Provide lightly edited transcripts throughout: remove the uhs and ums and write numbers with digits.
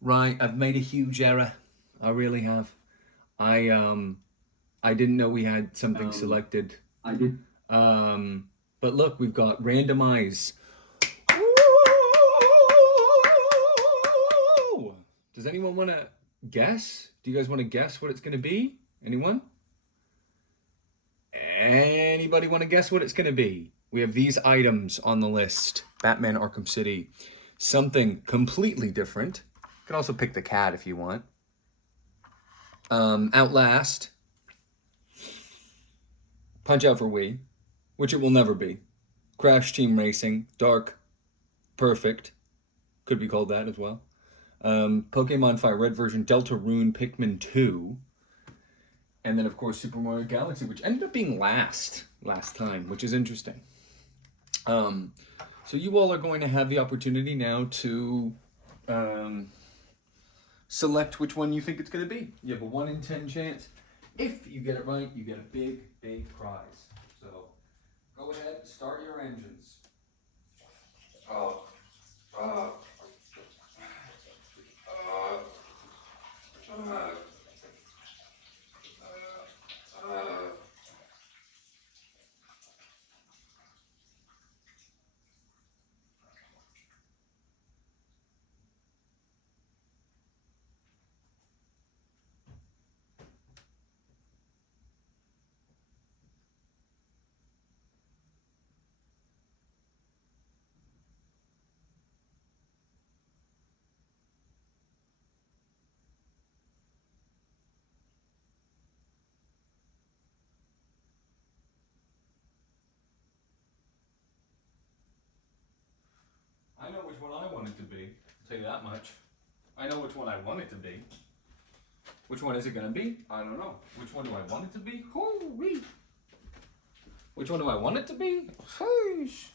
Right, I've made a huge error. I really have. I didn't know we had something selected. I did. But look, we've got randomize. Does anyone want to guess? Do you guys want to guess what it's going to be? Anyone? Anybody want to guess what it's going to be? We have these items on the list. Batman Arkham City. Something completely different. You can also pick the cat if you want. Outlast. Punch Out for Wii, which it will never be. Crash Team Racing. Dark. Perfect. Could be called that as well. Pokemon Fire Red version. Deltarune. Pikmin 2. And then, of course, Super Mario Galaxy, which ended up being last time, which is interesting. So you all are going to have the opportunity now to select which one you think it's going to be. You have a 1 in 10 chance. If you get it right, you get a big, big prize. So go ahead, start your engines. I know which one I want it to be. I'll tell you that much. I know which one I want it to be. Which one is it going to be? I don't know. Which one do I want it to be? Holy! Which one do I want it to be? Sheesh.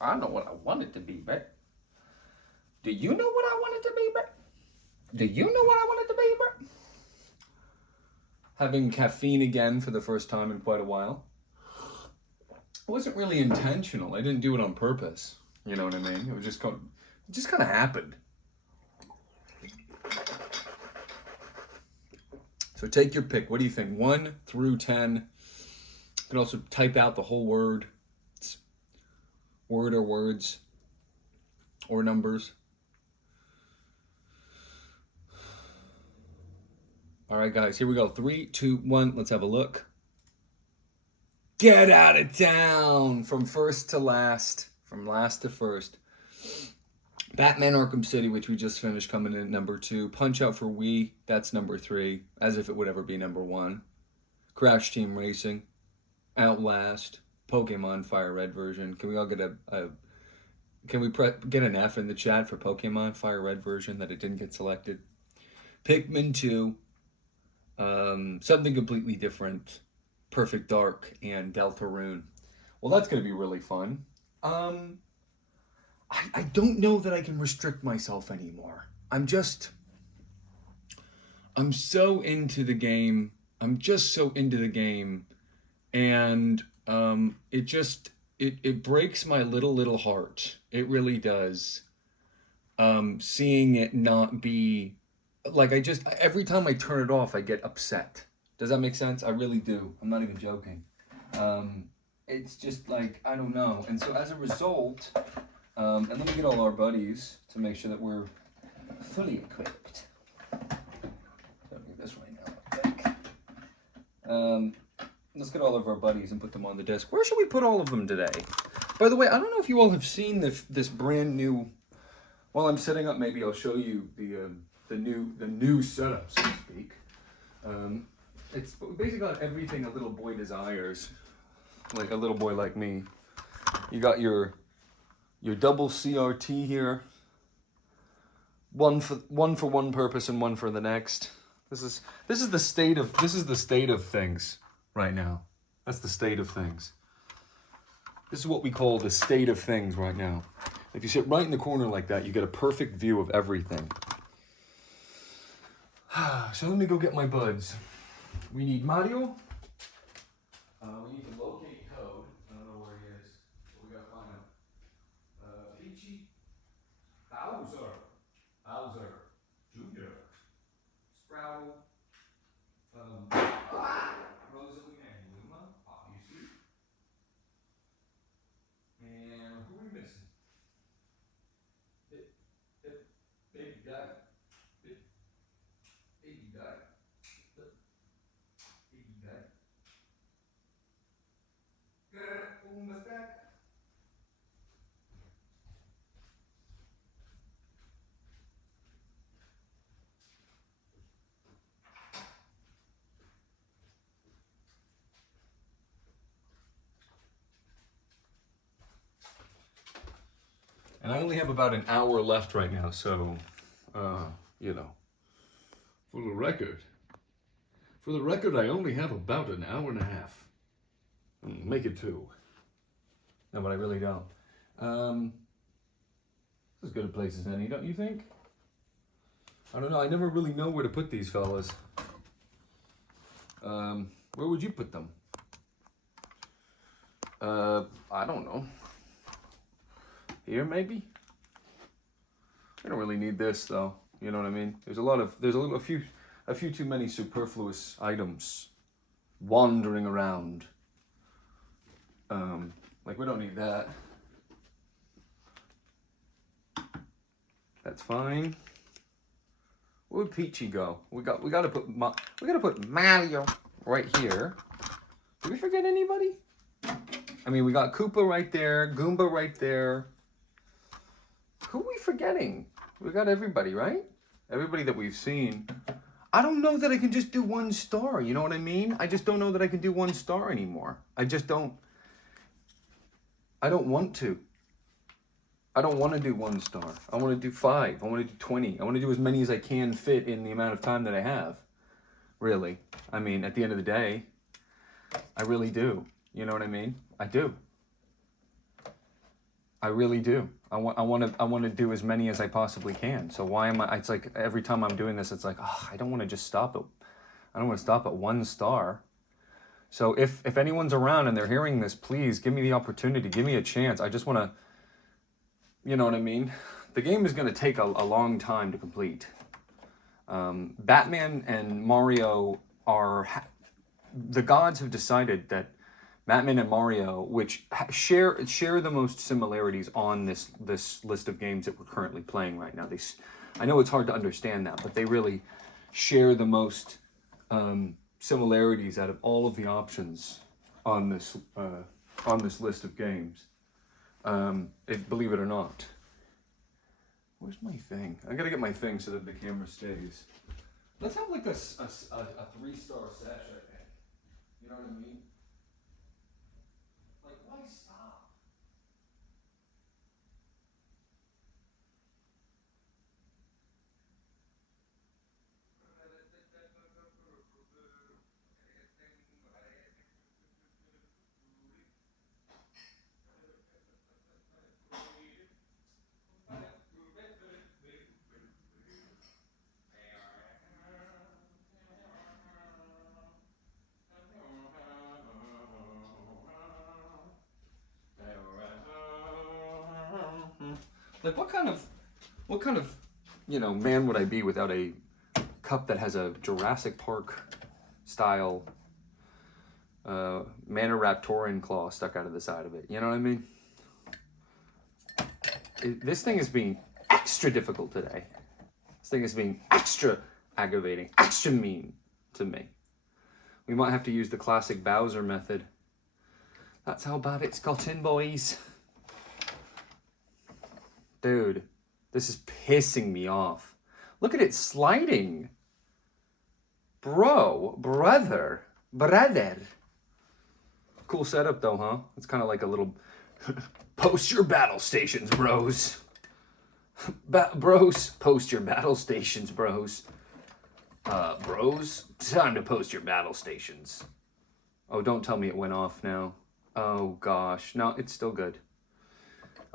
I know what I want it to be, but do you know what I want it to be, but do you know what I want it to be, but having caffeine again for the first time in quite a while. It wasn't really intentional. I didn't do it on purpose. You know what I mean? It was just kind of happened. So take your pick. What do you think? 1 through 10. You can also type out the whole word. It's word or words or numbers. All right, guys, here we go. 3, 2, 1. Let's have a look. Get out of town from first to last. From last to first. Batman Arkham City, which we just finished, coming in at number 2. Punch Out for Wii, that's number 3. As if it would ever be number 1. Crash Team Racing. Outlast. Pokemon Fire Red version. Can we all get get an F in the chat for Pokemon Fire Red version that it didn't get selected? Pikmin 2. Something completely different. Perfect Dark and Deltarune. Well, that's going to be really fun. I don't know that I can restrict myself anymore. I'm so into the game. I'm just so into the game. And it breaks my little heart. It really does. Seeing it not be, like, every time I turn it off, I get upset. Does that make sense? I really do. I'm not even joking. It's just like, I don't know. And so as a result, and let me get all our buddies to make sure that we're fully equipped. Don't need this right now, I think. Let's get all of our buddies and put them on the desk. Where should we put all of them today? By the way, I don't know if you all have seen this brand new. While I'm setting up, maybe I'll show you the new setup, so to speak. It's basically got everything a little boy desires, like a little boy like me. You got your double CRT here. One for one purpose and one for the next. This is the state of things right now. That's the state of things. This is what we call the state of things right now. If you sit right in the corner like that, you get a perfect view of everything. So let me go get my buds. We need Mario. We need to locate Toad. I don't know where he is, but we gotta find him. Peachy. Bowser. Jr. Rosalina and Luma, obviously. And who are we missing? Baby Gaga. Baby Gaga. Baby Gaga. Puma's back. And I only have about an hour left right now, so, you know, for the record, I only have about an hour and a half. Make it 2. No, but I really don't. It's as good a place as any, don't you think? I don't know, I never really know where to put these fellas. Where would you put them? I don't know. Here, maybe? I don't really need this, though. You know what I mean? There's a few too many superfluous items wandering around. Like, we don't need that. That's fine. Where would Peachy go? We gotta put Mario right here. Did we forget anybody? I mean, we got Koopa right there, Goomba right there. Who are we forgetting? We got everybody, right? Everybody that we've seen. I don't know that I can just do 1 star, you know what I mean? I just don't know that I can do 1 star anymore. I don't want to. I don't want to do 1 star. I want to do 5. I want to do 20. I want to do as many as I can fit in the amount of time that I have. Really. I mean, at the end of the day, I really do. You know what I mean? I do. I really do. I want to do as many as I possibly can. So why am I? It's like every time I'm doing this, it's like, oh, I don't want to just stop at. I don't want to stop at 1 star. So if anyone's around and they're hearing this, please give me the opportunity. Give me a chance. I just want to. You know what I mean? The game is going to take a long time to complete. Batman and Mario are. The gods have decided that Batman and Mario, which share the most similarities on this list of games that we're currently playing right now. I know it's hard to understand that, but they really share the most similarities out of all of the options on this list of games. Believe it or not. Where's my thing? I gotta get my thing so that the camera stays. Let's have like a 3-star sesh, I think. You know what I mean? Like, why stop? Like, what kind of, man would I be without a cup that has a Jurassic Park style Maniraptorian claw stuck out of the side of it? You know what I mean? This thing is being extra difficult today. This thing is being extra aggravating, extra mean to me. We might have to use the classic Bowser method. That's how bad it's gotten, boys. Dude, this is pissing me off. Look at it sliding. Brother. Cool setup though, huh? It's kind of like a little... Post your battle stations, bros. Bros, post your battle stations, bros. Bros, time to post your battle stations. Oh, don't tell me it went off now. Oh, gosh. No, it's still good.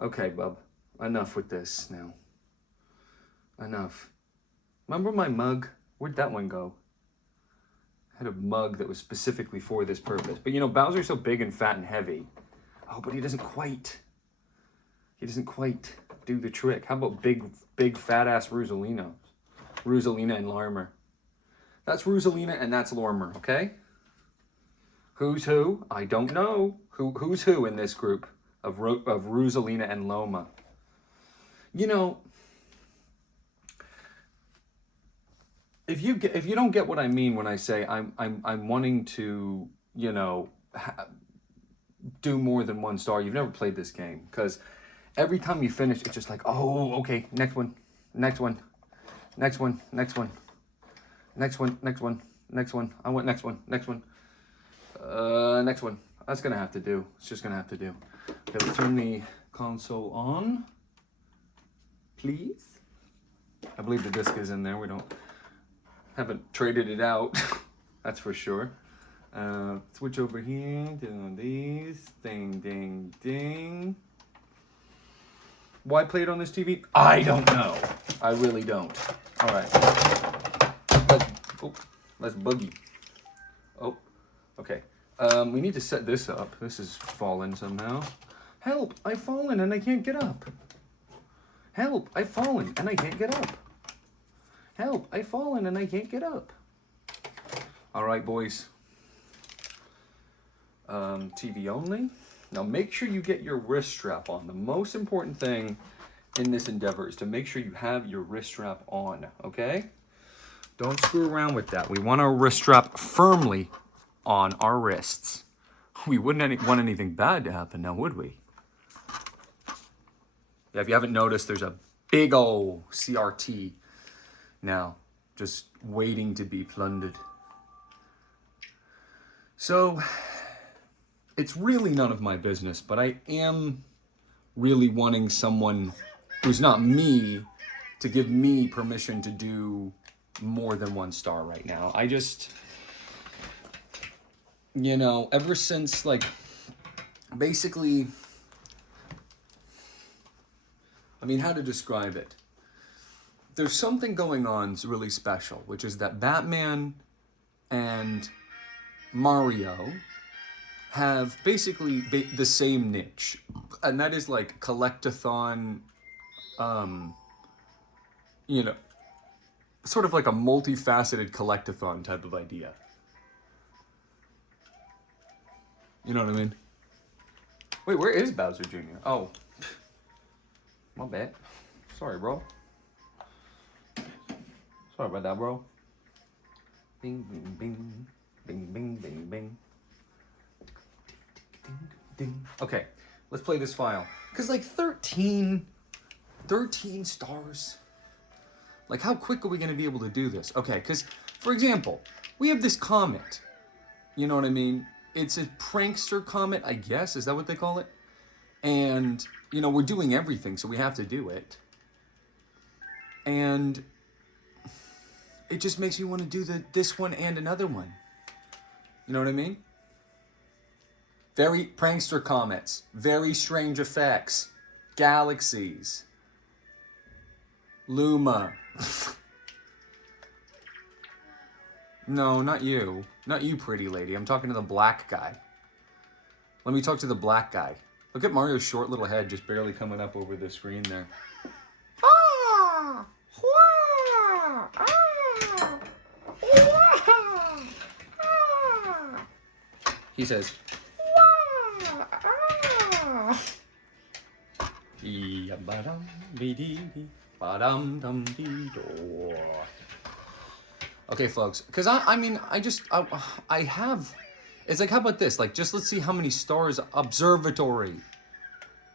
Okay, bub. Enough with this now. Enough. Remember my mug? Where'd that one go? I had a mug that was specifically for this purpose. But, Bowser's so big and fat and heavy. Oh, but he doesn't quite do the trick. How about big fat-ass Rosalina and Larmer? That's Rosalina and that's Lorimer, okay? Who's who? I don't know. Who's who in this group of Rosalina and Loma? You know, if you don't get what I mean when I say I'm wanting to, you know, do more than 1 star, you've never played this game, because every time you finish, it's just like, oh, okay, next one, next one, next one, next one, next one, next one, next one. I want next one, next one, next one. That's gonna have to do. It's just gonna have to do. Okay, let's turn the console on, please. I believe the disc is in there. We haven't traded it out. That's for sure. Switch over here to these. Ding, ding, ding. Why play it on this TV? I don't know. I really don't. All right. Let's boogie. Oh, okay. We need to set this up. This is fallen somehow. Help! I've fallen and I can't get up. Help! I've fallen and I can't get up. Help! I've fallen and I can't get up. All right, boys. TV only. Now make sure you get your wrist strap on. The most important thing in this endeavor is to make sure you have your wrist strap on, okay? Don't screw around with that. We want our wrist strap firmly on our wrists. We wouldn't want anything bad to happen now, would we? Yeah, if you haven't noticed, there's a big old CRT now, just waiting to be plundered. So, it's really none of my business, but I am really wanting someone who's not me to give me permission to do more than 1 star right now. I just, you know, ever since, like, basically, I mean, how to describe it? There's something going on that's really special, which is that Batman and Mario have basically the same niche, and that is like collectathon, you know, sort of like a multifaceted collectathon type of idea. You know what I mean? Wait, where is Bowser Jr.? Oh, my bad. Sorry, bro. Sorry about that, bro. Bing, bing, bing, bing, bing, bing, bing. Ding, ding. Okay, let's play this file. Because, like, 13 stars. Like, how quick are we going to be able to do this? Okay, because, for example, we have this comet. You know what I mean? It's a prankster comet, I guess. Is that what they call it? And, you know, we're doing everything, so we have to do it. And it just makes me want to do this one and another one. You know what I mean? Very prankster comets, very strange effects, galaxies, Luma. No, not you. Not you, pretty lady. I'm talking to the black guy. Let me talk to the black guy. Look at Mario's short little head just barely coming up over the screen there. Ah! Wah! Ah! Wah! Ah! He says, okay, folks, because I mean, I have, it's like, how about this? Like, just let's see how many stars, observatory.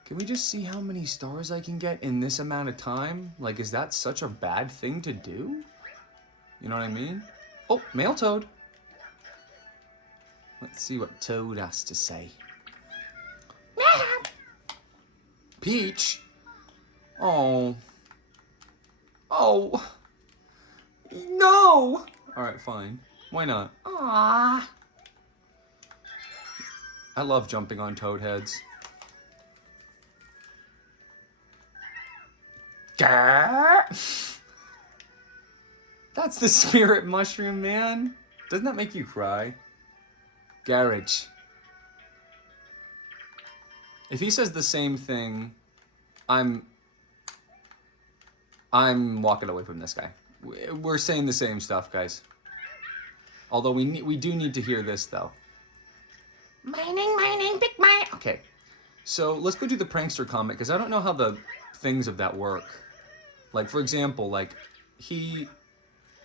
Can we just see how many stars I can get in this amount of time? Like, is that such a bad thing to do? You know what I mean? Oh, male Toad. Let's see what Toad has to say. Peach? Oh. Oh. No! Alright, fine. Why not? Aww. I love jumping on Toad heads. That's the spirit mushroom, man. Doesn't that make you cry? Garage. If he says the same thing, I'm walking away from this guy. We're saying the same stuff, guys. Although we do need to hear this though. Mining, big mine. Okay, so let's go do the prankster comment because I don't know how the things of that work. Like for example, like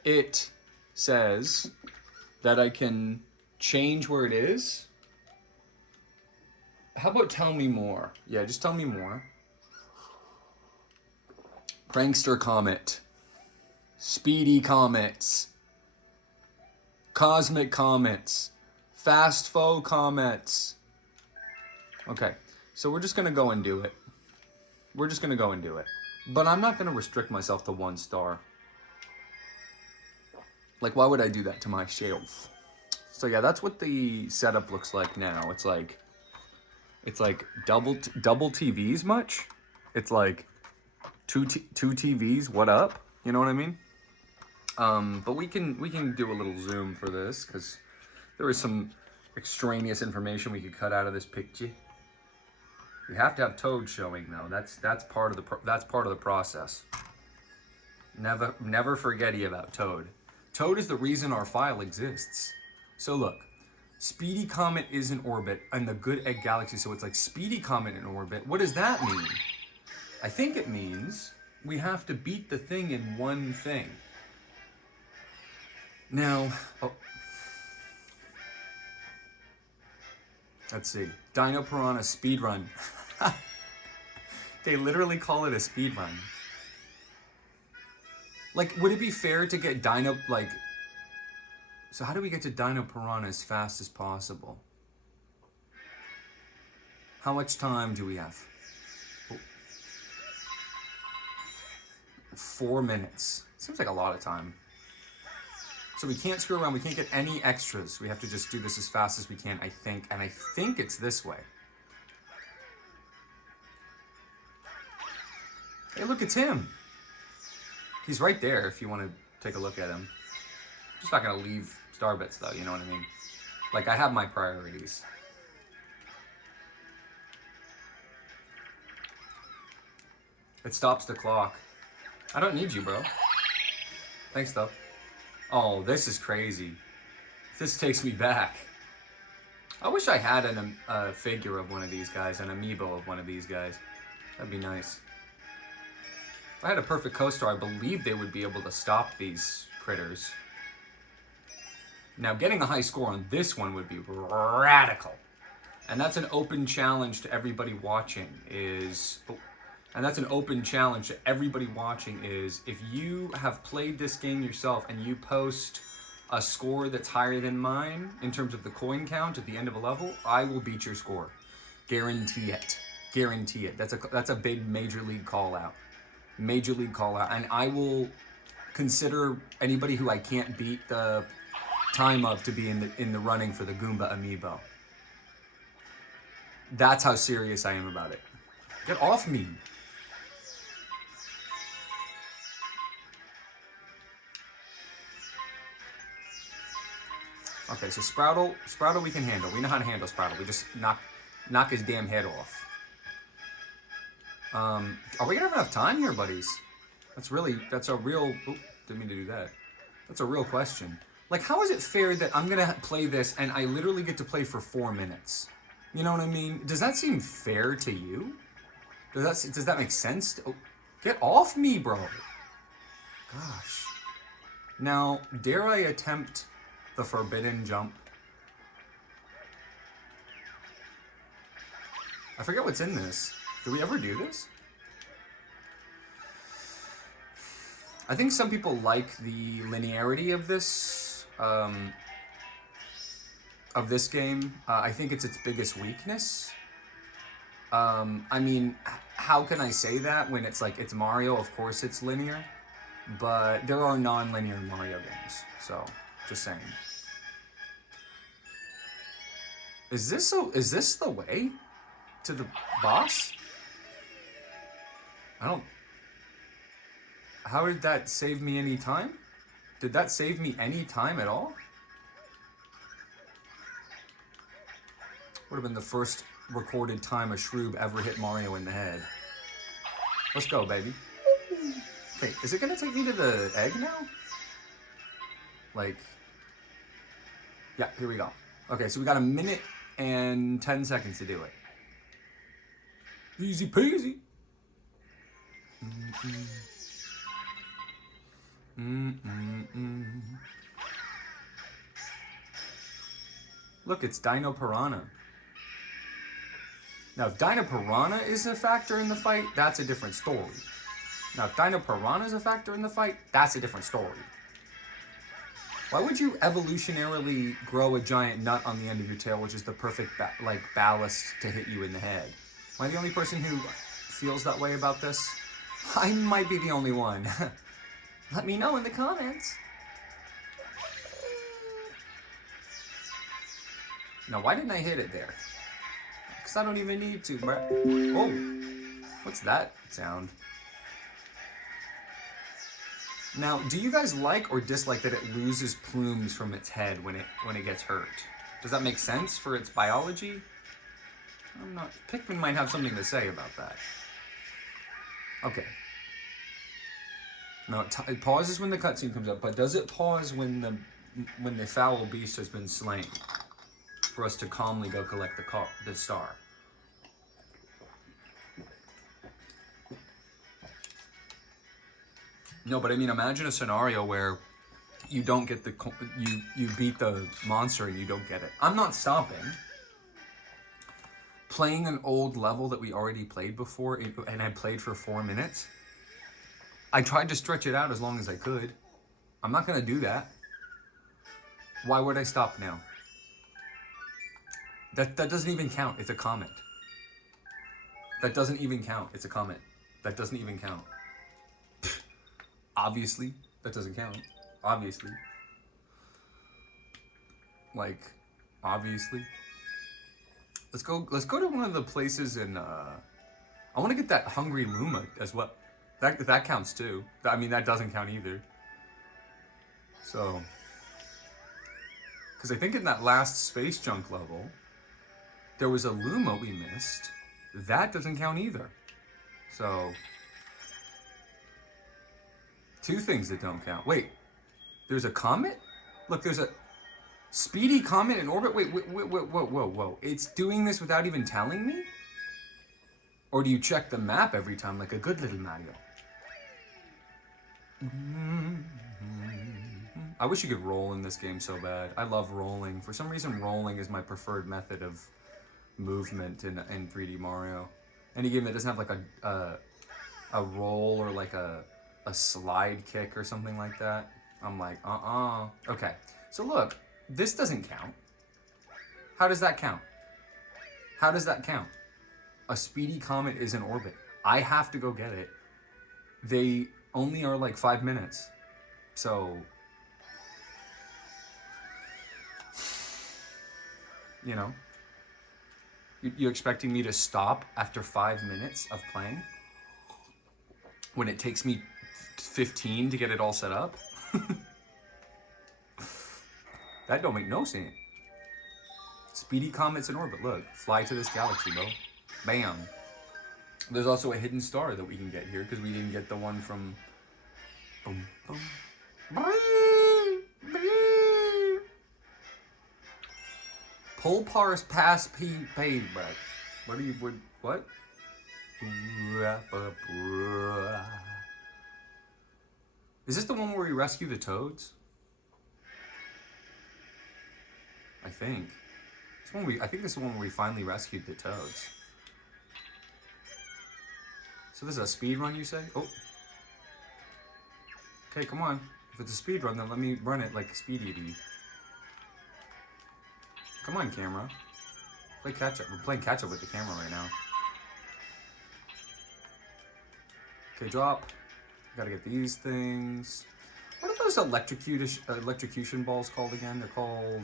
it says that I can change where it is. How about tell me more? Yeah, just tell me more. Prankster comment. Speedy comments. Cosmic comments. Fast foe comments. Okay, so we're just gonna go and do it. We're just gonna go and do it. But I'm not gonna restrict myself to 1 star. Like, why would I do that to myself? So yeah, that's what the setup looks like now. It's like double TVs much. It's like two TVs. What up? You know what I mean? But we can do a little zoom for this because there is some extraneous information we could cut out of this picture. We have to have Toad showing though. That's part of the process. Never forgetty about Toad. Toad is the reason our file exists. So look, Speedy Comet is in orbit in the Good Egg Galaxy, so it's like Speedy Comet in orbit. What does that mean? I think it means we have to beat the thing in one thing. Now, let's see. Dino Piranha speedrun. They literally call it a speedrun. Like, would it be fair to get Dino, like... So how do we get to Dino Piranha as fast as possible? How much time do we have? 4 minutes. Seems like a lot of time. So we can't screw around. We can't get any extras. We have to just do this as fast as we can, I think. And I think it's this way. Hey, look, it's him. He's right there if you want to take a look at him. I'm just not going to leave Starbits, though. You know what I mean? Like, I have my priorities. It stops the clock. I don't need you, bro. Thanks, though. Oh, this is crazy. This takes me back. I wish I had a figure of one of these guys, an amiibo of one of these guys. That'd be nice. If I had a perfect coaster, I believe they would be able to stop these critters. Now, getting a high score on this one would be radical. And that's an open challenge to everybody watching is... And that's an open challenge to everybody watching is if you have played this game yourself and you post a score that's higher than mine in terms of the coin count at the end of a level, I will beat your score. Guarantee it. Guarantee it. That's a big major league call out. Major league call out. And I will consider anybody who I can't beat the time of to be in the running for the Goomba amiibo. That's how serious I am about it. Get off me. Okay, so Sproutle we can handle. We know how to handle Sproutle. We just knock his damn head off. Are we gonna have enough time here, buddies? That's a real, oop, didn't mean to do that. That's a real question. Like, how is it fair that I'm gonna play this and I literally get to play for 4 minutes? You know what I mean? Does that seem fair to you? Does that make sense? Oh, get off me, bro. Gosh. Now, dare I attempt the forbidden jump? I forget what's in this. Did we ever do this? I think some people like the linearity of this game. I think it's its biggest weakness. I mean, how can I say that when it's like, it's Mario, of course it's linear, but there are non-linear Mario games, so just saying. Is this the way to the boss? How did that save me any time? Did that save me any time at all? Would have been the first recorded time a shroob ever hit Mario in the head. Let's go, baby. Okay, is it gonna take me to the egg now? Like, Yeah, here we go. Okay, so we got a minute and 10 seconds to do it. Easy peasy. Look, it's Dino Piranha. Now, if Dino Piranha is a factor in the fight, that's a different story. Now, if Dino Piranha is a factor in the fight, that's a different story. Why would you evolutionarily grow a giant nut on the end of your tail, which is the perfect ballast to hit you in the head? Am I the only person who feels that way about this? I might be the only one. Let me know in the comments. Now, why didn't I hit it there? Because I don't even need to, bro. Oh, what's that sound? Now, do you guys like or dislike that it loses plumes from its head when it gets hurt? Does that make sense for its biology? I'm not. Pikmin might have something to say about that. Okay. No, it pauses when the cutscene comes up, but does it pause when the foul beast has been slain for us to calmly go collect the star? No, but I mean, imagine a scenario where you don't get you beat the monster and you don't get it. I'm not stopping. Playing an old level that we already played before, and I played for 4 minutes. I tried to stretch it out as long as I could. I'm not gonna do that. Why would I stop now? That doesn't even count. It's a comment. That doesn't even count. It's a comment. That doesn't even count. Obviously, that doesn't count. Obviously. Like, obviously. Let's go to one of the places in I want to get that hungry Luma as well. That counts too. I mean, that doesn't count either. So, because I think in that last space junk level, there was a Luma we missed. That doesn't count either. So, 2 things that don't count. Wait, there's a comet? Look, there's a speedy comet in orbit. Wait, whoa. It's doing this without even telling me? Or do you check the map every time like a good little Mario? I wish you could roll in this game so bad. I love rolling. For some reason, rolling is my preferred method of movement in 3D Mario. Any game that doesn't have like a roll or like a slide kick or something like that, I'm like, Okay, so look, this doesn't count. How does that count? How does that count? A speedy comet is in orbit. I have to go get it. They only are like 5 minutes. So, you know, you expecting me to stop after 5 minutes of playing when it takes me 15 to get it all set up? That don't make no sense. Speedy comets in orbit. Look, fly to this galaxy, bro. Bam. There's also a hidden star that we can get here because we didn't get the one from. Boom, boom. Polpars pass paid back. What are you? What? Is this the one where we rescue the toads? I think. I think this is the one where we finally rescued the toads. So this is a speed run, you say? Oh. Okay, come on. If it's a speed run, then let me run it like Speedy D. Come on, camera. Play catch up. We're playing catch up with the camera right now. Okay, drop. Gotta get these things. What are those electrocution balls called again? They're called...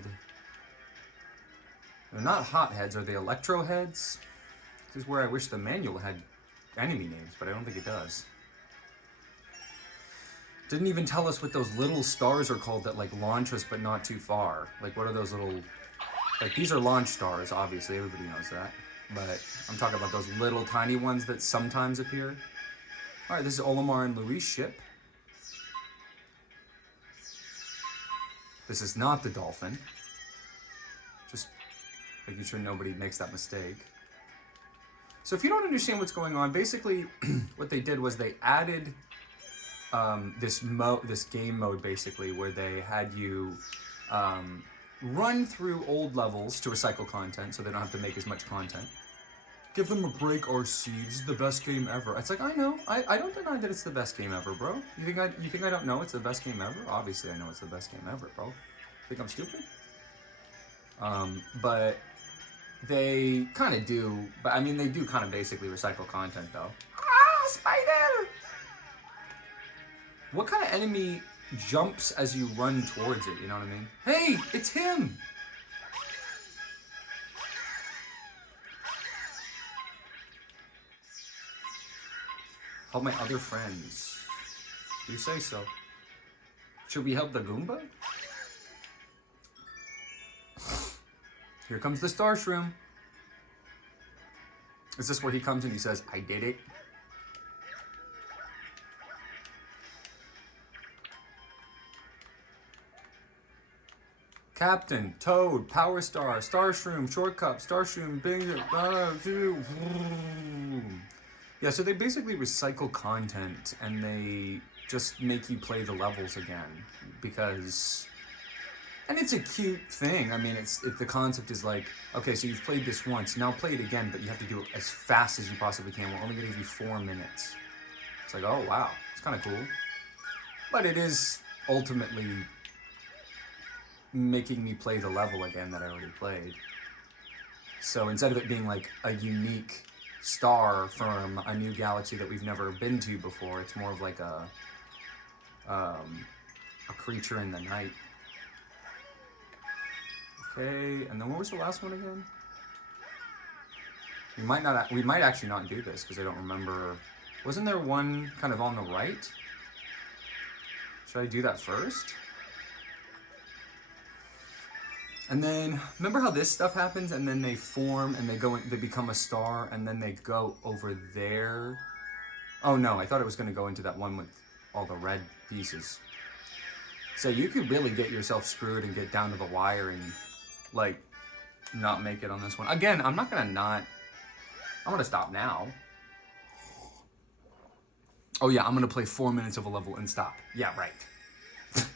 They're not hot heads. Are they electro heads? This is where I wish the manual had enemy names, but I don't think it does. Didn't even tell us what those little stars are called that like launch us but not too far. Like what are those little... Like these are launch stars, obviously, everybody knows that. But I'm talking about those little tiny ones that sometimes appear. Alright, this is Olimar and Louis' ship. This is not the dolphin. making sure nobody makes that mistake. So if you don't understand what's going on, basically what they did was they added this game mode basically where they had you run through old levels to recycle content so they don't have to make as much content. Give them a break, RC. This is the best game ever. It's like, I know. I don't deny that it's the best game ever, bro. You think I don't know it's the best game ever? Obviously I know it's the best game ever, bro. Think I'm stupid? But they kind of do. But I mean, they do kind of basically recycle content, though. Ah, spider! What kind of enemy jumps as you run towards it? You know what I mean? Hey, it's him! Help my other friends. You say so. Should we help the Goomba? Here comes the Star Shroom. Is this where he comes and he says, I did it? Captain, Toad, Power Star, Star Shroom, Shortcut, Star Shroom, Bingo, yeah, so they basically recycle content and they just make you play the levels again because, and it's a cute thing. I mean, the concept is like, okay, so you've played this once, now play it again, but you have to do it as fast as you possibly can. We're only gonna give you 4 minutes. It's like, oh wow, it's kind of cool. But it is ultimately making me play the level again that I already played. So instead of it being like a unique star from a new galaxy that we've never been to before, it's more of like a creature in the night. Okay, and then what was the last one again? We might actually not do this because I don't remember. Wasn't there one kind of on the right? Should I do that first? And then, remember how this stuff happens and then they form and they become a star and then they go over there? Oh no, I thought it was gonna go into that one with all the red pieces. So you could really get yourself screwed and get down to the wire and like not make it on this one. Again, I'm gonna stop now. Oh yeah, I'm gonna play 4 minutes of a level and stop. Yeah, right. What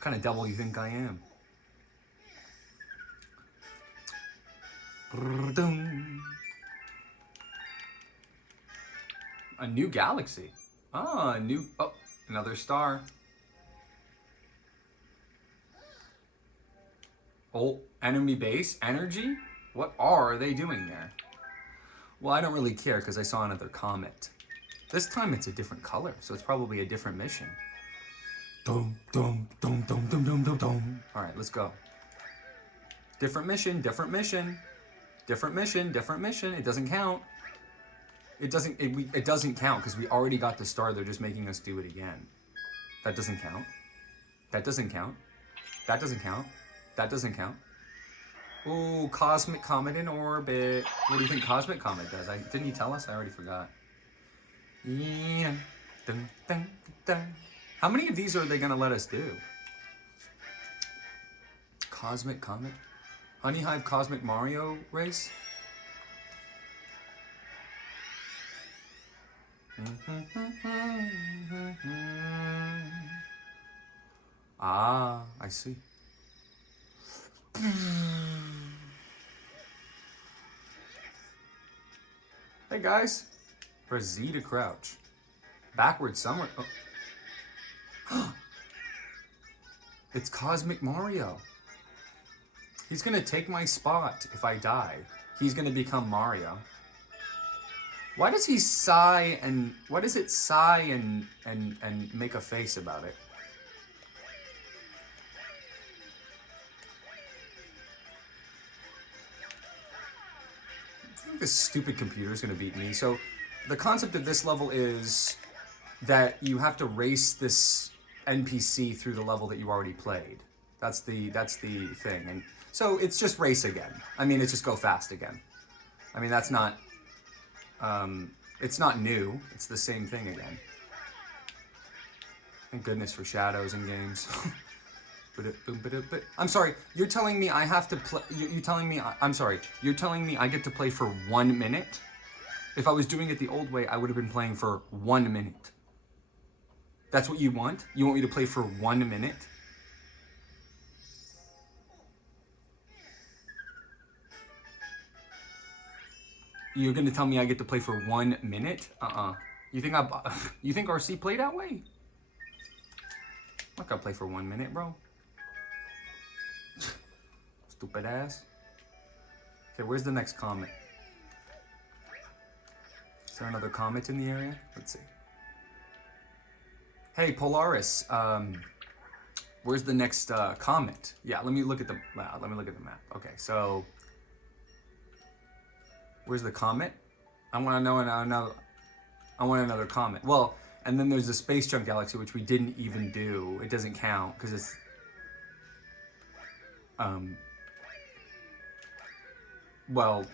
kind of devil you think I am? A new galaxy. Oh, another star. Oh, enemy base, energy? What are they doing there? Well, I don't really care because I saw another comet. This time it's a different color, so it's probably a different mission. Dum, dum, dum, dum, dum, dum, dum, dum. All right, let's go. Different mission, different mission. Different mission, different mission. It doesn't count. It doesn't count because we already got the star. They're just making us do it again. That doesn't count. That doesn't count. That doesn't count. That doesn't count. Ooh, cosmic comet in orbit. What do you think cosmic comet does? Didn't he tell us? I already forgot. Yeah. Dun, dun, dun. How many of these are they gonna let us do? Cosmic comet. Honey Hive Cosmic Mario race? Ah, I see. Hey guys. Press Z to crouch. Backwards somewhere. Oh. It's Cosmic Mario. He's gonna take my spot if I die. He's gonna become Mario. Why does he sigh and why does it sigh and make a face about it? I think this stupid computer is gonna beat me. So the concept of this level is that you have to race this NPC through the level that you already played. That's the thing. And so it's just race again. I mean, it's just go fast again. I mean, that's not, it's not new. It's the same thing again. Thank goodness for shadows in games. I'm sorry. You're telling me I have to play. You're telling me. I'm sorry. You're telling me I get to play for 1 minute. If I was doing it the old way, I would have been playing for 1 minute. That's what you want? You want me to play for 1 minute? You're gonna tell me I get to play for 1 minute? You think you think RC played that way? I'm not gonna play for 1 minute, bro. Stupid ass. Okay, where's the next comment? Is there another comment in the area? Let's see. Hey, Polaris. Where's the next comment? Yeah, let me look at the map. Okay, so where's the comment? I want to know another. I want another comment. Well, and then there's the Space Junk Galaxy, which we didn't even do. It doesn't count because it's well,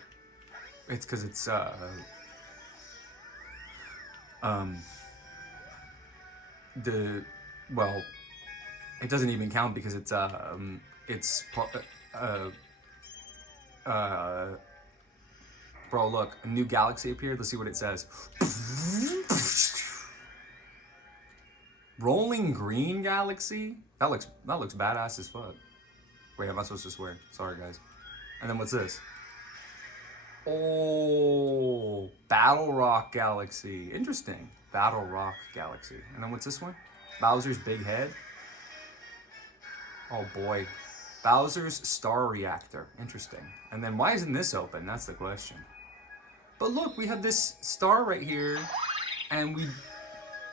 it's because it's it doesn't even count because it's bro, look, a new galaxy appeared. Let's see what it says. Rolling green galaxy? That looks badass as fuck. Wait, am I supposed to swear? Sorry, guys. And then what's this? Oh, Battle Rock Galaxy. Interesting. Battle Rock Galaxy. And then what's this one? Bowser's big head. Oh boy. Bowser's Star Reactor. Interesting. And then why isn't this open? That's the question. But look, we have this star right here, and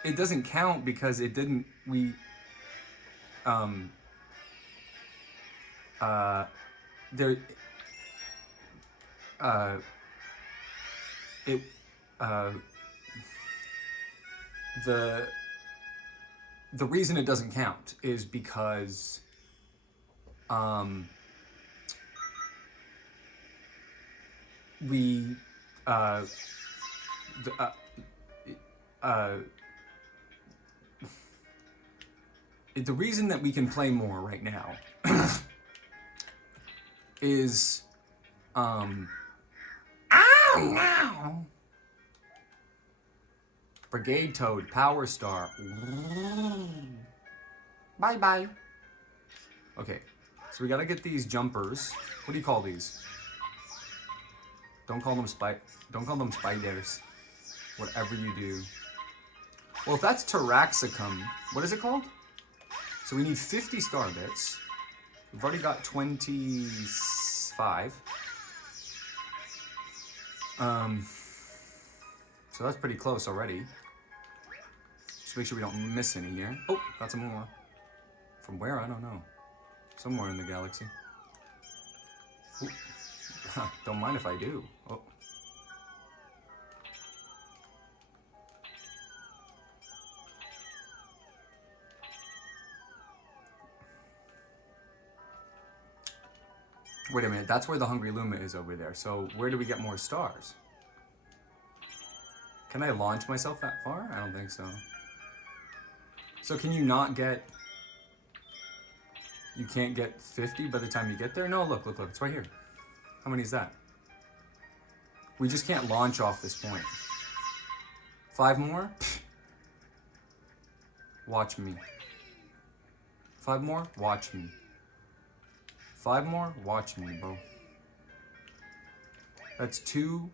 it doesn't count because it didn't, the reason it doesn't count is because the reason that we can play more right now is Brigade Toad, Power Star. Bye bye. Okay, so we gotta get these jumpers. What do you call these? Don't call them spiders. Whatever you do. Well, if that's Taraxacum, what is it called? So we need 50 star bits. We've already got 25. So that's pretty close already. Just make sure we don't miss any here. Oh, got some more. From where? I don't know. Somewhere in the galaxy. Ooh. Don't mind if I do. Oh. Wait a minute, that's where the Hungry Luma is over there. So where do we get more stars? Can I launch myself that far? I don't think so. So can you not get... You can't get 50 by the time you get there? No, look, it's right here. How many is that? We just can't launch off this point. 5 more? Watch me. 5 more? Watch me. 5 more? Watch me, bro. That's 2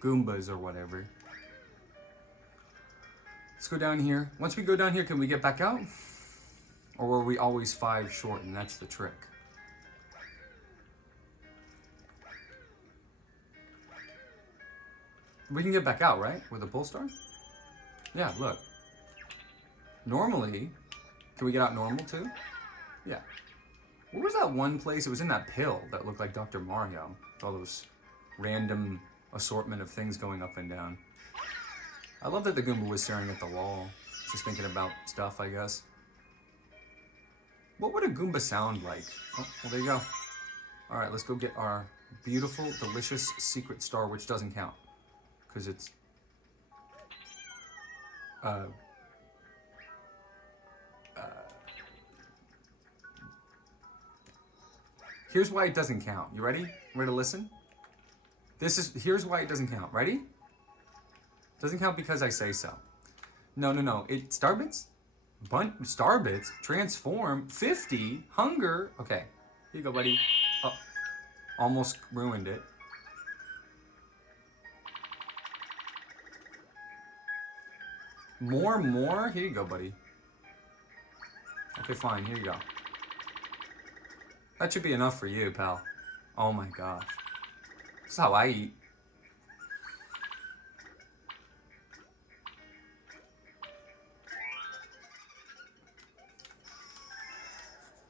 Goombas or whatever. Let's go down here. Once we go down here, can we get back out? Or were we always 5 short and that's the trick? We can get back out, right? With a pull star? Yeah, look. Normally, can we get out normal too? Yeah. Where was that one place? It was in that pill that looked like Dr. Mario. With all those random assortment of things going up and down. I love that the Goomba was staring at the wall. Just thinking about stuff, I guess. What would a Goomba sound like? Oh, well, there you go. Alright, let's go get our beautiful, delicious secret star, which doesn't count. Because it's... Here's why it doesn't count. You ready? Ready to listen? Here's why it doesn't count. Ready? Doesn't count because I say so. No. It Starbits? Starbits? Transform? 50? Hunger? Okay. Here you go, buddy. Oh, almost ruined it. More? Here you go, buddy. Okay, fine. Here you go. That should be enough for you, pal. Oh my gosh. This is how I eat.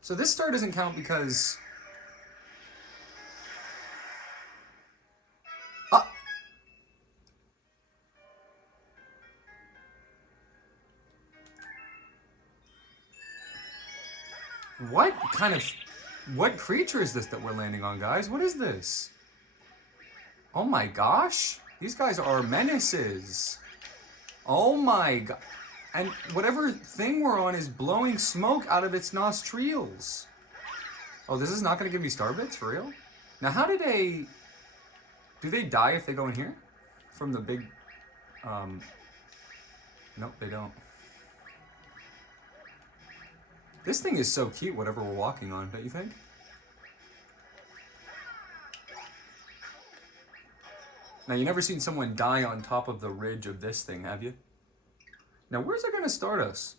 So this star doesn't count because... What creature is this that we're landing on, guys? What is this? Oh my gosh. These guys are menaces. Oh my god. And whatever thing we're on is blowing smoke out of its nostrils. Oh, this is not going to give me starbits? For real? Now, how do they... Do they die if they go in here? From the big... Nope, they don't. This thing is so cute, whatever we're walking on, don't you think? Now, you never seen someone die on top of the ridge of this thing, have you? Now, where's it going to start us?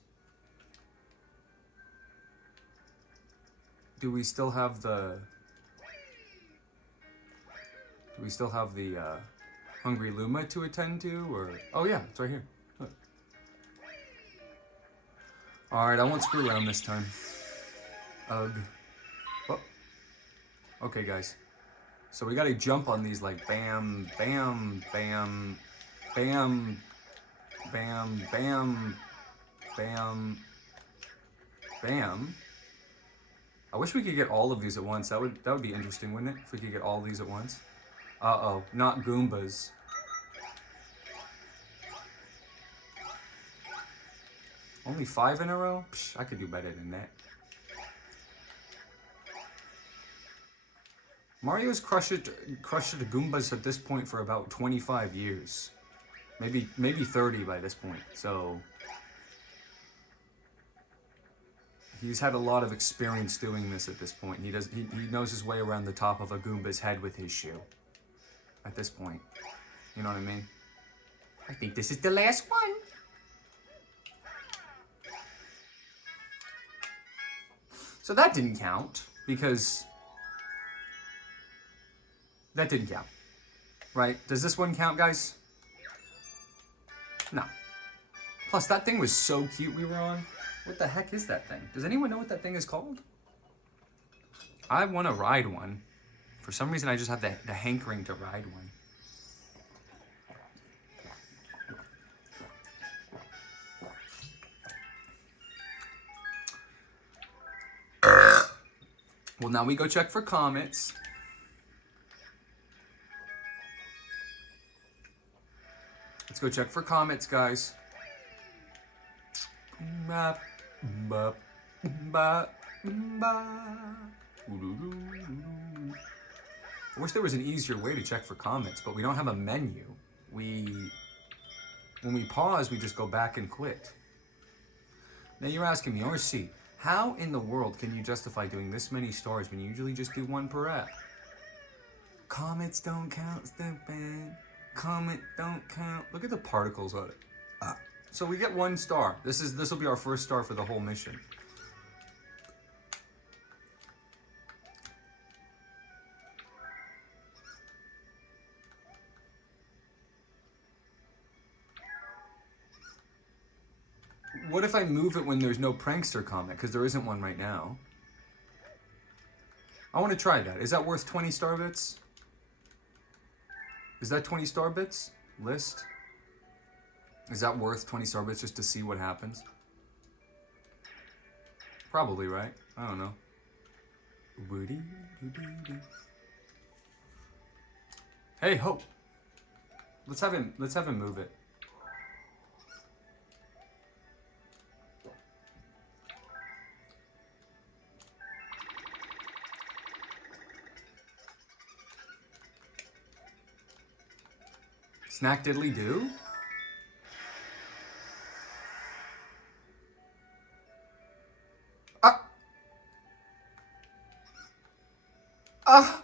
Do we still have the... Hungry Luma to attend to, or... Oh yeah, it's right here. Look. Alright, I won't screw around this time. Ugh. Oh. Okay, guys. So we gotta jump on these like bam, bam, bam, bam, bam, bam, bam, bam. I wish we could get all of these at once. That would be interesting, wouldn't it? If we could get all these at once. Uh-oh, not Goombas. Only 5 in a row? Psh, I could do better than that. Mario's crushed the Goombas at this point for about 25 years. Maybe 30 by this point, so... He's had a lot of experience doing this at this point. He knows his way around the top of a Goomba's head with his shoe. At this point. You know what I mean? I think this is the last one. So that didn't count, because... That didn't count. Right? Does this one count, guys? No. Plus, that thing was so cute we were on. What the heck is that thing? Does anyone know what that thing is called? I want to ride one. For some reason, I just have the hankering to ride one. Well, now we go check for comets. Let's go check for comets, guys. I wish there was an easier way to check for comets, but we don't have a menu. When we pause, we just go back and quit. Now you're asking me, RC, how in the world can you justify doing this many stars when you usually just do one per app? Comets don't count, stupid. Comet don't count. Look at the particles on it. So we get 1 star. This will be our first star for the whole mission. What if I move it when there's no prankster comet? Because there isn't one right now. I want to try that. Is that worth 20 star bits? Is that 20 star bits? List? Is that worth 20 star bits just to see what happens? Probably, right? I don't know. Hey, Hope. Let's have him move it. Snack diddly do? Ah! Ah!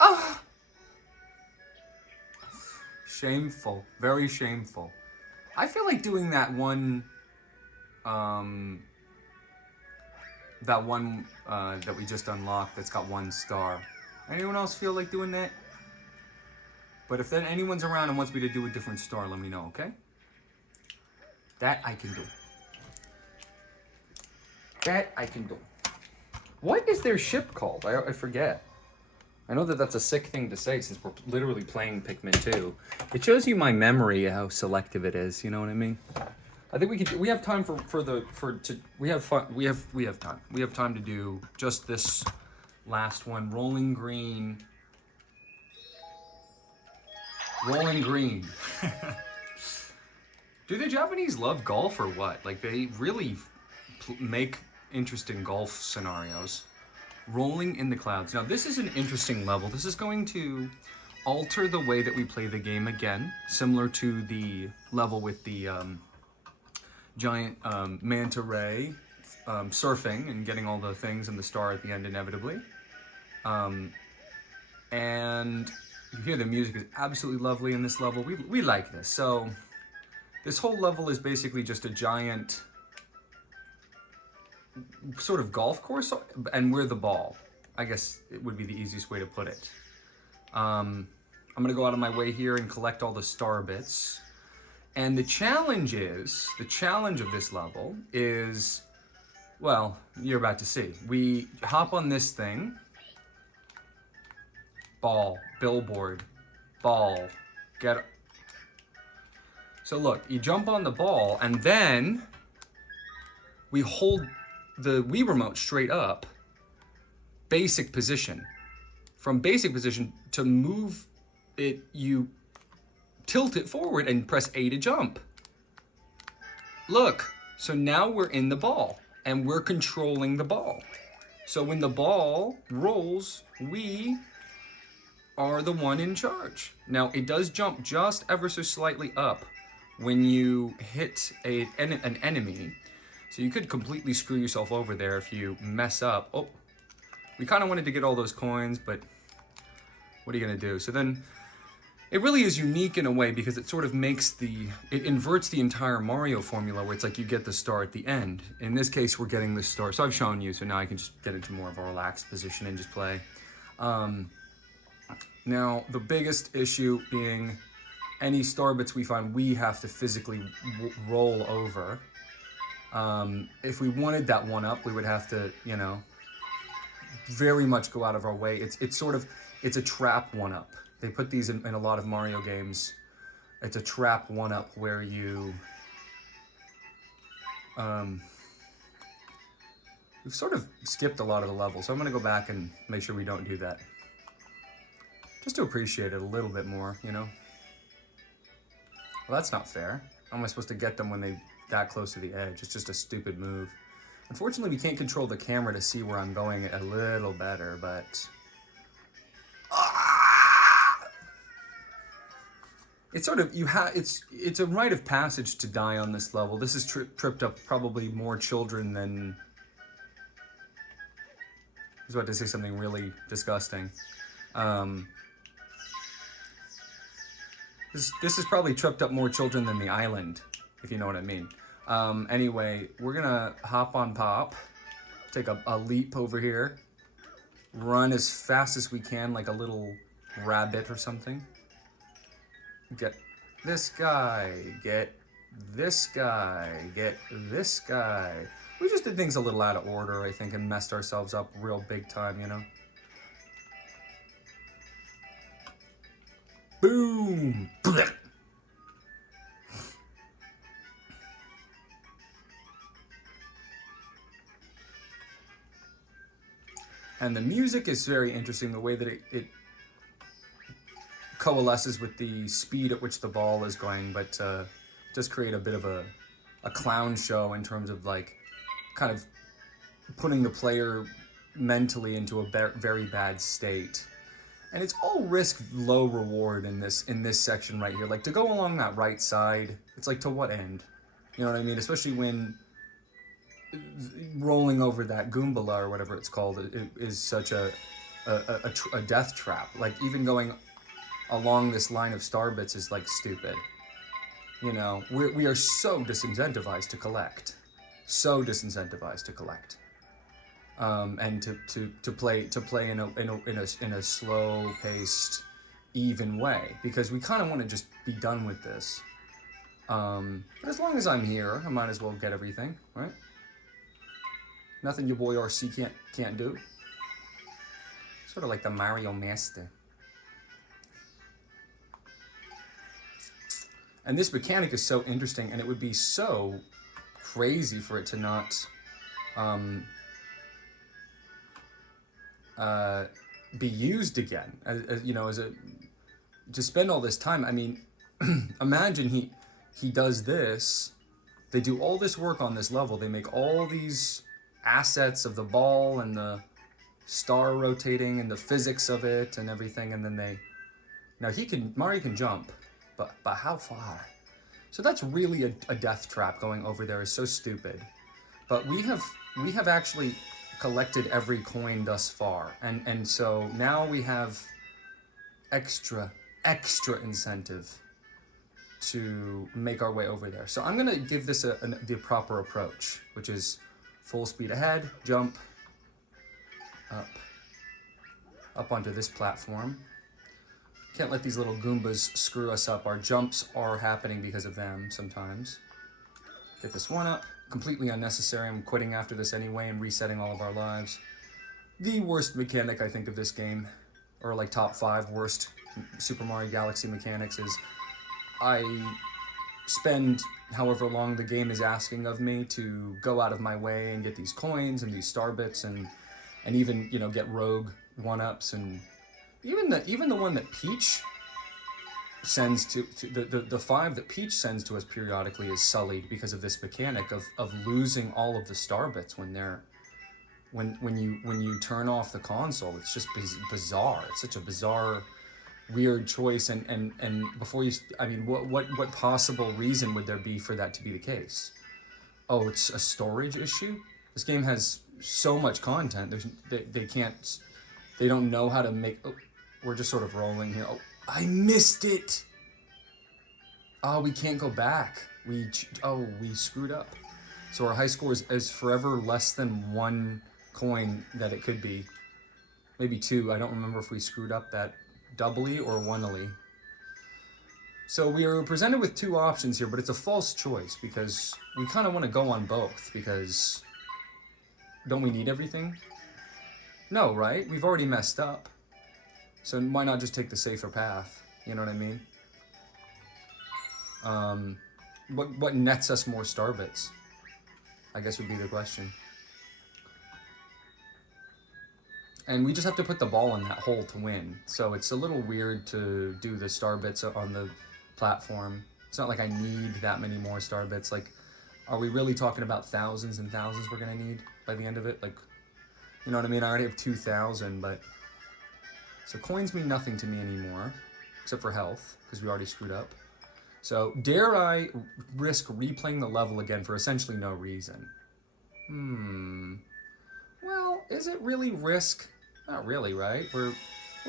Ah! Shameful. Very shameful. I feel like doing that one... that we just unlocked that's got 1 star. Anyone else feel like doing that? But if then anyone's around and wants me to do a different star, let me know, okay? That I can do. That I can do. What is their ship called? I forget. I know that that's a sick thing to say since we're literally playing Pikmin 2. It shows you my memory, how selective it is, you know what I mean? I think we have time we have time. We have time to do just this last one. Rolling green. Rolling green. Do the Japanese love golf or what? Like they really make interesting golf scenarios. Rolling in the clouds. Now this is an interesting level. This is going to alter the way that we play the game again, similar to the level with the giant manta ray surfing and getting all the things and the star at the end inevitably. And you hear the music is absolutely lovely in this level. We like this. So this whole level is basically just a giant sort of golf course, and we're the ball. I guess it would be the easiest way to put it. I'm gonna go out of my way here and collect all the star bits. And the challenge of this level is, well, you're about to see. We hop on this thing, ball, billboard, ball, get. So look, you jump on the ball and then we hold the Wii remote straight up, basic position. From basic position to move it, you tilt it forward and press A to jump. Look, so now we're in the ball and we're controlling the ball. So when the ball rolls, we are the one in charge. Now it does jump just ever so slightly up when you hit an enemy. So you could completely screw yourself over there if you mess up. Oh, we kind of wanted to get all those coins, but what are you gonna do? So then it really is unique in a way because it sort of it inverts the entire Mario formula where it's like you get the star at the end. In this case, we're getting the star. So I've shown you, so now I can just get into more of a relaxed position and just play. Now, the biggest issue being any star bits we find, we have to physically roll over. If we wanted that one up, we would have to, you know, very much go out of our way. It's a trap one up. They put these in a lot of Mario games. It's a trap one up where you, we've sort of skipped a lot of the levels. So I'm gonna go back and make sure we don't do that. Just to appreciate it a little bit more, you know? Well, that's not fair. How am I supposed to get them when they that close to the edge? It's just a stupid move. Unfortunately, we can't control the camera to see where I'm going a little better, but... It's sort of, it's a rite of passage to die on this level. This has tripped up probably more children than... I was about to say something really disgusting. This has probably tripped up more children than the island, if you know what I mean. Anyway, we're gonna hop on Pop, take a leap over here, run as fast as we can like a little rabbit or something. Get this guy, get this guy, get this guy. We just did things a little out of order, I think, and messed ourselves up real big time, you know? Boom! And the music is very interesting, the way that it coalesces with the speed at which the ball is going, but just create a bit of a clown show in terms of like kind of putting the player mentally into a very bad state. And it's all risk, low reward in this section right here. Like, to go along that right side, it's like, to what end? You know what I mean? Especially when rolling over that Goombala or whatever it's called is such a death trap. Like, even going along this line of star bits is like stupid. You know, we are so disincentivized to collect, so disincentivized to collect, and to play in a slow paced, even way, because we kind of want to just be done with this. But as long as I'm here, I might as well get everything, right? Nothing your boy RC can't do. Sort of like the Mario Master. And this mechanic is so interesting, and it would be so crazy for it to not be used again. You know, to spend all this time. I mean, imagine he does this. They do all this work on this level. They make all these assets of the ball and the star rotating and the physics of it and everything, and then Mario can jump. But how far? So that's really a death trap. Going over there is so stupid. But we have actually collected every coin thus far, and so now we have extra incentive to make our way over there. So I'm gonna give this the proper approach, which is full speed ahead, jump up onto this platform. Can't let these little Goombas screw us up. Our jumps are happening because of them sometimes. Get this one up. Completely unnecessary. I'm quitting after this anyway and resetting all of our lives. The worst mechanic, I think, of this game, or like top 5 worst Super Mario Galaxy mechanics, is I spend however long the game is asking of me to go out of my way and get these coins and these star bits and even, you know, get rogue 1-ups, and even the one that Peach sends to the 5 that Peach sends to us periodically is sullied because of this mechanic of losing all of the star bits when you turn off the console. It's just bizarre. It's such a bizarre, weird choice, and before you, I mean, what possible reason would there be for that to be the case? Oh, it's a storage issue? This game has so much content. They don't know how to make. Oh, we're just sort of rolling here. Oh, I missed it. Oh, we can't go back. We screwed up. So our high score is forever less than 1 coin that it could be. Maybe 2. I don't remember if we screwed up that doubly or oneily. So we are presented with 2 options here, but it's a false choice because we kind of want to go on both, because don't we need everything? No, right? We've already messed up. So why not just take the safer path? You know what I mean? What nets us more star bits, I guess, would be the question. And we just have to put the ball in that hole to win. So it's a little weird to do the star bits on the platform. It's not like I need that many more star bits. Like, are we really talking about thousands and thousands we're gonna need by the end of it? Like, you know what I mean? I already have 2,000, but... So coins mean nothing to me anymore, except for health, because we already screwed up. So, dare I risk replaying the level again for essentially no reason? Well, is it really risk? Not really, right? We're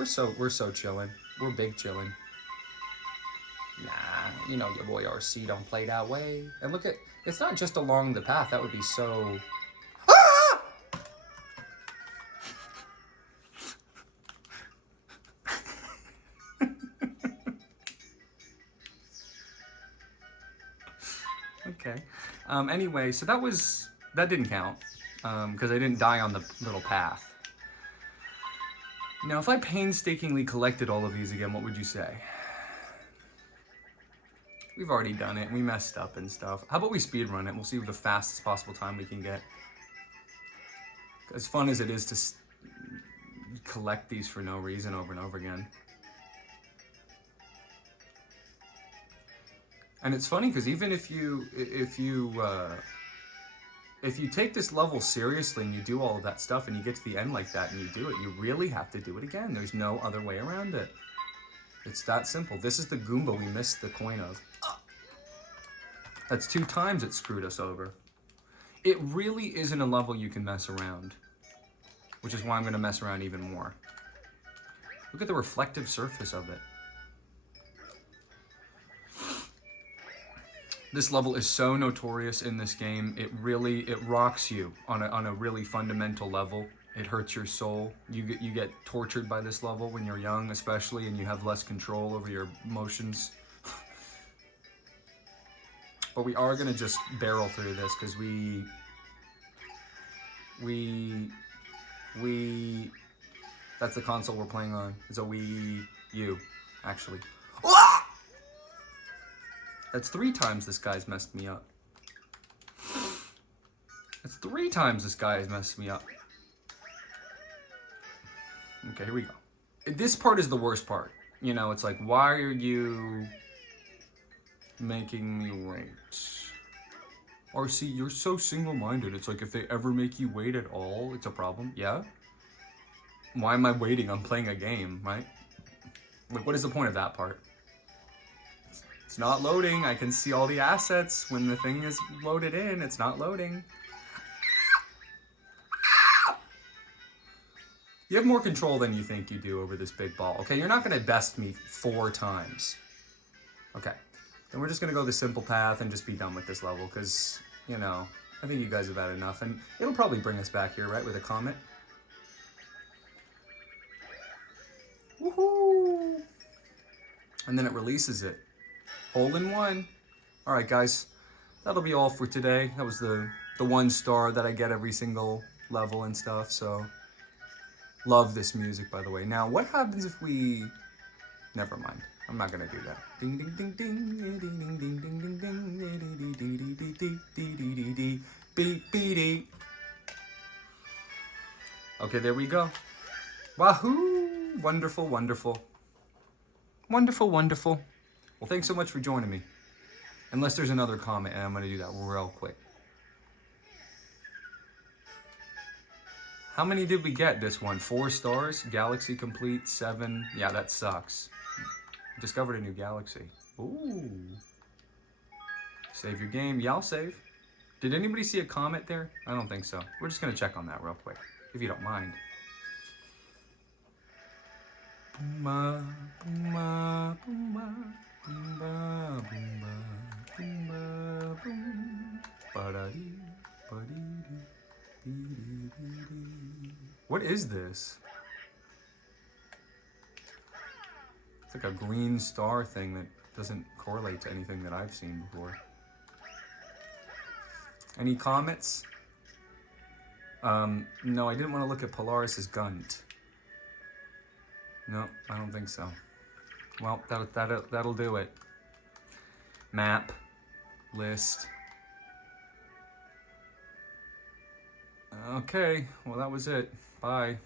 so chilling. We're big chilling. Nah, you know your boy RC don't play that way. And look at, it's not just along the path. That would be so... Ah! Okay. Anyway, so that didn't count. Because I didn't die on the little path. Now, if I painstakingly collected all of these again, what would you say? We've already done it. We messed up and stuff. How about we speedrun it? We'll see the fastest possible time we can get. As fun as it is to collect these for no reason over and over again. And it's funny because even if you if you take this level seriously and you do all of that stuff and you get to the end like that and you do it, you really have to do it again. There's no other way around it. It's that simple. This is the Goomba we missed the coin of. That's 2 times it screwed us over. It really isn't a level you can mess around, which is why I'm going to mess around even more. Look at the reflective surface of it. This level is so notorious in this game. It rocks you on a really fundamental level. It hurts your soul. You get tortured by this level when you're young, especially, and you have less control over your emotions. But we are gonna just barrel through this because that's the console we're playing on. It's a Wii U, actually. That's 3 times this guy's messed me up. That's 3 times this guy has messed me up. Okay, here we go. This part is the worst part. You know, it's like, why are you making me wait? RC, you're so single-minded. It's like, if they ever make you wait at all, it's a problem. Yeah? Why am I waiting? I'm playing a game, right? Like, what is the point of that part? It's not loading. I can see all the assets. When the thing is loaded in, it's not loading. You have more control than you think you do over this big ball. Okay, you're not gonna best me 4 times. Okay, then we're just gonna go the simple path and just be done with this level because, you know, I think you guys have had enough. And it'll probably bring us back here, right, with a comet. Woohoo! And then it releases it. Hole in 1. All right, guys, that'll be all for today. That was the 1 star that I get every single level and stuff. So, love this music, by the way. Now, what happens if we? Never mind. I'm not gonna do that. Ding ding ding ding ding ding ding ding ding ding ding ding. Okay, there we go. Wahoo! Wonderful, wonderful, wonderful, wonderful. Well, thanks so much for joining me. Unless there's another comment, and I'm going to do that real quick. How many did we get this one? 4 stars? Galaxy complete, 7. Yeah, that sucks. Discovered a new galaxy. Ooh. Save your game. Yeah, I'll save. Did anybody see a comment there? I don't think so. We're just going to check on that real quick, if you don't mind. Boomba, boomba, boomba. Boomba, boomba, boomba, boom. Ba-da-dee, ba-dee-dee, dee-dee-dee-dee. What is this? It's like a green star thing that doesn't correlate to anything that I've seen before. Any comments? No, I didn't want to look at Polaris's Gunt. No, I don't think so. Well, that'll do it. Map, list. Okay, well that was it. Bye.